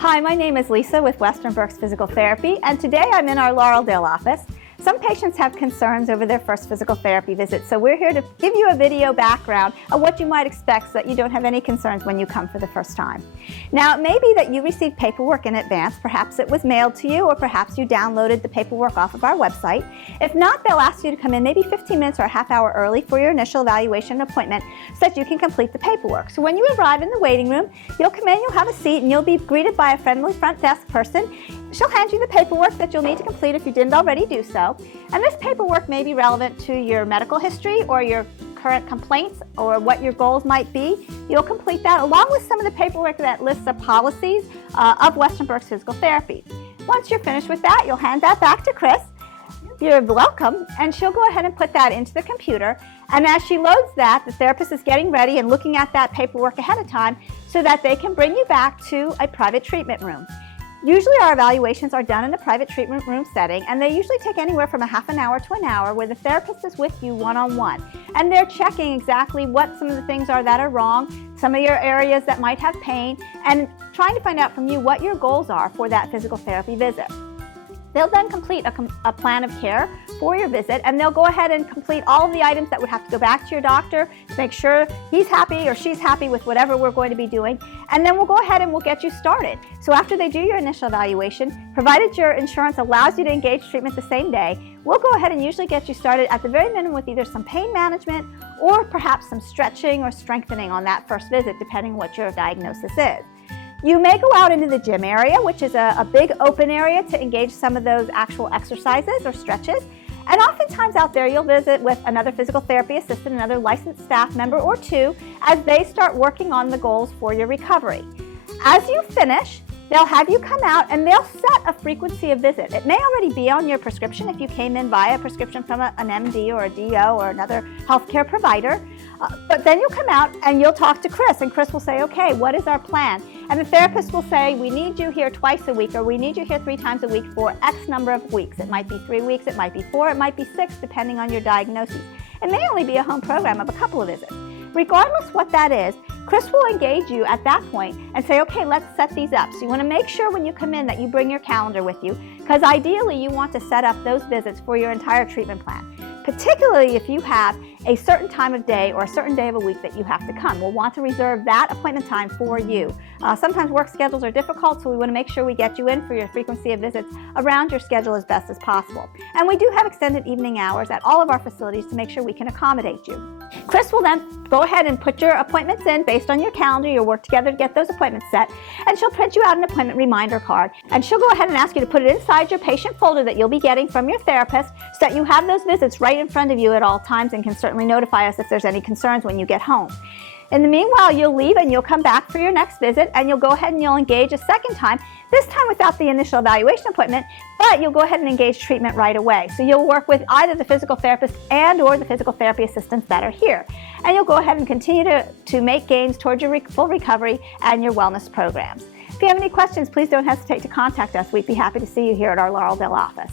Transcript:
Hi, my name is Lisa with Western Berks Physical Therapy, and today I'm in our Laureldale office. Some patients have concerns over their first physical therapy visit, so we're here to give you a video background of what you might expect so that you don't have any concerns when you come for the first time. Now, it may be that you received paperwork in advance. Perhaps it was mailed to you, or perhaps you downloaded the paperwork off of our website. If not, they'll ask you to come in maybe 15 minutes or a half hour early for your initial evaluation appointment so that you can complete the paperwork. So when you arrive in the waiting room, you'll come in, you'll have a seat, and you'll be greeted by a friendly front desk person. She'll hand you the paperwork that you'll need to complete if you didn't already do so. And this paperwork may be relevant to your medical history or your current complaints or what your goals might be. You'll complete that along with some of the paperwork that lists the policies of Western Berks Physical Therapy. Once you're finished with that, you'll hand that back to Chris. You're welcome, and she'll go ahead and put that into the computer. And as she loads that, the therapist is getting ready and looking at that paperwork ahead of time so that they can bring you back to a private treatment room. Usually our evaluations are done in a private treatment room setting, and they usually take anywhere from a half an hour to an hour where the therapist is with you one-on-one. And they're checking exactly what some of the things are that are wrong, some of your areas that might have pain, and trying to find out from you what your goals are for that physical therapy visit. They'll then complete a plan of care for your visit, and they'll go ahead and complete all of the items that would have to go back to your doctor to make sure he's happy or she's happy with whatever we're going to be doing. And then we'll go ahead and we'll get you started. So after they do your initial evaluation, provided your insurance allows you to engage treatment the same day, we'll go ahead and usually get you started at the very minimum with either some pain management or perhaps some stretching or strengthening on that first visit, depending on what your diagnosis is. You may go out into the gym area, which is a big open area to engage some of those actual exercises or stretches. And oftentimes out there you'll visit with another physical therapy assistant, another licensed staff member or two, as they start working on the goals for your recovery. As you finish, they'll have you come out and they'll set a frequency of visit. It may already be on your prescription if you came in via a prescription from an MD or a DO or another healthcare provider. But then you'll come out and you'll talk to Chris, and Chris will say, okay, what is our plan? And the therapist will say, we need you here twice a week, or we need you here 3 times a week for X number of weeks. It might be 3 weeks, it might be 4, it might be 6, depending on your diagnosis. It may only be a home program of a couple of visits. Regardless what that is, Chris will engage you at that point and say, okay, let's set these up. So you want to make sure when you come in that you bring your calendar with you, because ideally you want to set up those visits for your entire treatment plan. Particularly if you have a certain time of day or a certain day of a week that you have to come. We'll want to reserve that appointment time for you. Sometimes work schedules are difficult, so we want to make sure we get you in for your frequency of visits around your schedule as best as possible. And we do have extended evening hours at all of our facilities to make sure we can accommodate you. Chris will then go ahead and put your appointments in based on your calendar. You'll work together to get those appointments set, and she'll print you out an appointment reminder card, and she'll go ahead and ask you to put it inside your patient folder that you'll be getting from your therapist so that you have those visits right in front of you at all times and can certainly notify us if there's any concerns when you get home. In the meanwhile, you'll leave and you'll come back for your next visit, and you'll go ahead and you'll engage a second time, this time without the initial evaluation appointment, but you'll go ahead and engage treatment right away. So you'll work with either the physical therapist and or the physical therapy assistants that are here. And you'll go ahead and continue to make gains towards your full recovery and your wellness programs. If you have any questions, please don't hesitate to contact us. We'd be happy to see you here at our Laureldale office.